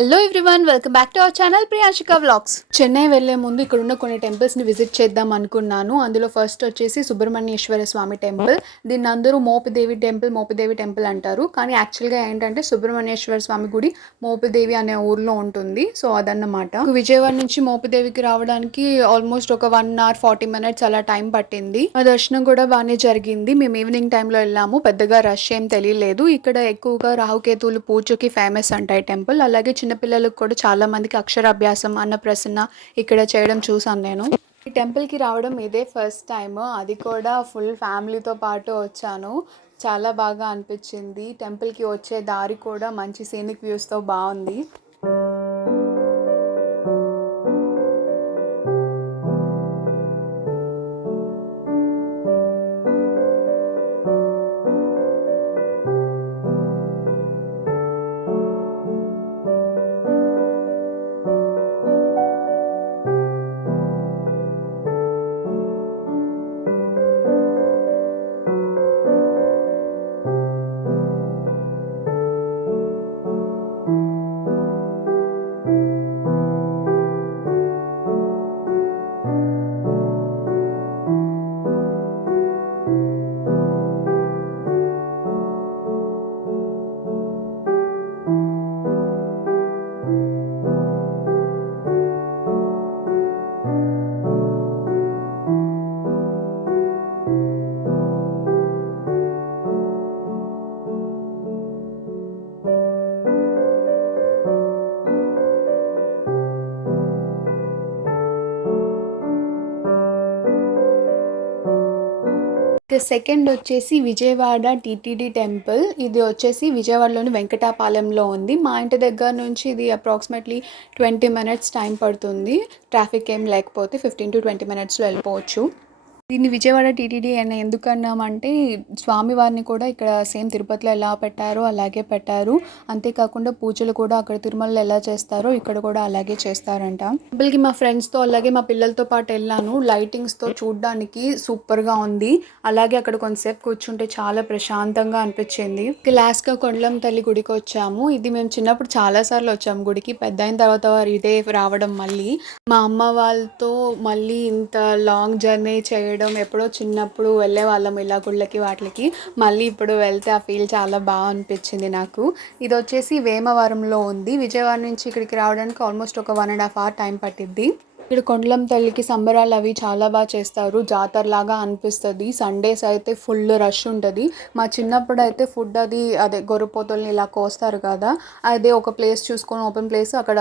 Hello everyone, welcome back to our channel Priyanshika vlogs. Chennai వెళ్లే ముందు ఇక్కడ ఉన్న కొన్ని టెంపుల్స్ని విజిట్ చేద్దాం అనుకున్నాను. అందులో ఫస్ట్ వచ్చేసి సుబ్రహ్మణ్యేశ్వర స్వామి టెంపుల్. దీన్ని అందరూ మోపిదేవి టెంపుల్ అంటారు. కానీ యాక్చువల్గా ఏంటంటే సుబ్రహ్మణ్యేశ్వర స్వామి గుడి మోపిదేవి అనే ఊర్లో ఉంటుంది. సో అదన్నమాట. విజయవాడ నుంచి మోపిదేవికి రావడానికి ఆల్మోస్ట్ ఒక 1 hour 40 minutes అలా టైం పట్టింది. ఆ దర్శనం కూడా బాగానే జరిగింది. మేము ఈవినింగ్ టైంలో వెళ్ళాము. పెద్దగా రష్ ఏం తెలియలేదు. ఇక్కడ ఎక్కువగా రాహుకేతువులు పూజకి ఫేమస్ అంటాయి టెంపుల్. అలాగే చిన్నపిల్లలకు కూడా చాలా మందికి అక్షరాభ్యాసం అన్నప్రసన్న ఇక్కడ చేయడం చూసాను నేను. ఈ టెంపుల్కి రావడం ఇదే ఫస్ట్ టైం, అది కూడా ఫుల్ ఫ్యామిలీతో పాటు వచ్చాను. చాలా బాగా అనిపించింది. టెంపుల్కి వచ్చే దారి కూడా మంచి సీనిక్ వ్యూస్తో బాగుంది. సెకండ్ వచ్చేసి విజయవాడ టీటీడీ టెంపుల్. ఇది వచ్చేసి విజయవాడలోని వెంకటాపాలెంలో ఉంది. మా ఇంటి దగ్గర నుంచి ఇది అప్రాక్సిమేట్లీ 20 minutes టైం పడుతుంది. ట్రాఫిక్ ఏం లేకపోతే 15 to 20 minutesలో వెళ్ళిపోవచ్చు. దీన్ని విజయవాడ టీటీడీ అని ఎందుకన్నామంటే స్వామివారిని కూడా ఇక్కడ సేమ్ తిరుపతిలో ఎలా పెట్టారో అలాగే పెట్టారు. అంతేకాకుండా పూజలు కూడా అక్కడ తిరుమలలో ఎలా చేస్తారో ఇక్కడ కూడా అలాగే చేస్తారంట. టెంపుల్కి మా ఫ్రెండ్స్తో అలాగే మా పిల్లలతో పాటు వెళ్ళాను. లైటింగ్స్తో చూడడానికి సూపర్గా ఉంది. అలాగే అక్కడ కొంతసేపు కూర్చుంటే చాలా ప్రశాంతంగా అనిపించింది. లాస్ట్గా కొండలం తల్లి గుడికి వచ్చాము. ఇది మేము చిన్నప్పుడు చాలాసార్లు వచ్చాము గుడికి. పెద్ద అయిన తర్వాత ఇదే రావడం మళ్ళీ. మా అమ్మ వాళ్ళతో మళ్ళీ ఇంత లాంగ్ జర్నీ చేయడం, ఎప్పుడో చిన్నప్పుడు వెళ్ళే వాళ్ళం ఇలా గుళ్ళకి వాటికి. మళ్ళీ ఇప్పుడు వెళ్తే ఆ ఫీల్ చాలా బాగా అనిపించింది నాకు. ఇది వచ్చేసి వేమవరంలో ఉంది. విజయవాడ నుంచి ఇక్కడికి రావడానికి ఆల్మోస్ట్ ఒక 1.5 hour టైం పట్టిద్ది. ఇక్కడ కొండలం తల్లికి సంబరాలు అవి చాలా బాగా చేస్తారు. జాతరలాగా అనిపిస్తుంది. సండేస్ అయితే ఫుల్ రష్ ఉంటుంది. మా చిన్నప్పుడు అయితే ఫుడ్ అదే గొర్రెపోతుల్ని ఇలా కోస్తారు కదా, అదే ఒక ప్లేస్ చూసుకొని ఓపెన్ ప్లేస్ అక్కడ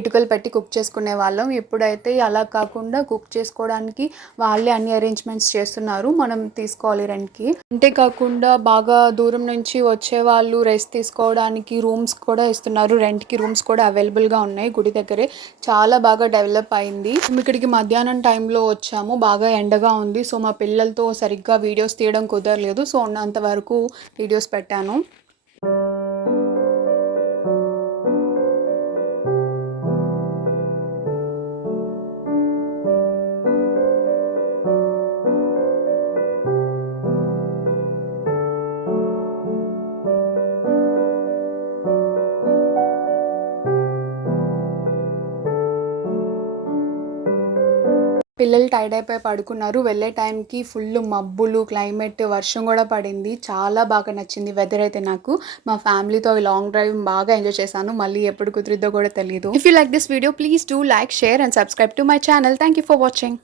ఇటుకలు పెట్టి కుక్ చేసుకునే వాళ్ళం. ఇప్పుడైతే అలా కాకుండా కుక్ చేసుకోవడానికి వాళ్ళే అన్ని అరేంజ్మెంట్స్ చేస్తున్నారు. మనం తీసుకోవాలి రెంట్కి. అంతేకాకుండా బాగా దూరం నుంచి వచ్చే వాళ్ళు రెస్ట్ తీసుకోవడానికి రూమ్స్ కూడా ఇస్తున్నారు. రెంట్కి రూమ్స్ కూడా అవైలబుల్గా ఉన్నాయి. గుడి దగ్గరే చాలా బాగా డెవలప్ అయింది. మేము ఇక్కడికి మధ్యాహ్నం టైంలో వచ్చాము. బాగా ఎండగా ఉంది. సో మా పిల్లలతో సరిగ్గా వీడియోస్ తీయడం కుదరలేదు. సో ఉన్నంత వరకు వీడియోస్ పెట్టాను. పిల్లలు టైర్డ్ అయిపోయి పడుకున్నారు. వెళ్ళే టైంకి ఫుల్ మబ్బులు, క్లైమేట్, వర్షం కూడా పడింది. చాలా బాగా నచ్చింది వెదర్ అయితే నాకు. మా ఫ్యామిలీతో లాంగ్ డ్రైవ్ బాగా ఎంజాయ్ చేశాను. మళ్ళీ ఎప్పుడు కుదిరిద్దో కూడా తెలియదు. If you like this video please do like, share and subscribe to my channel. Thank you for watching.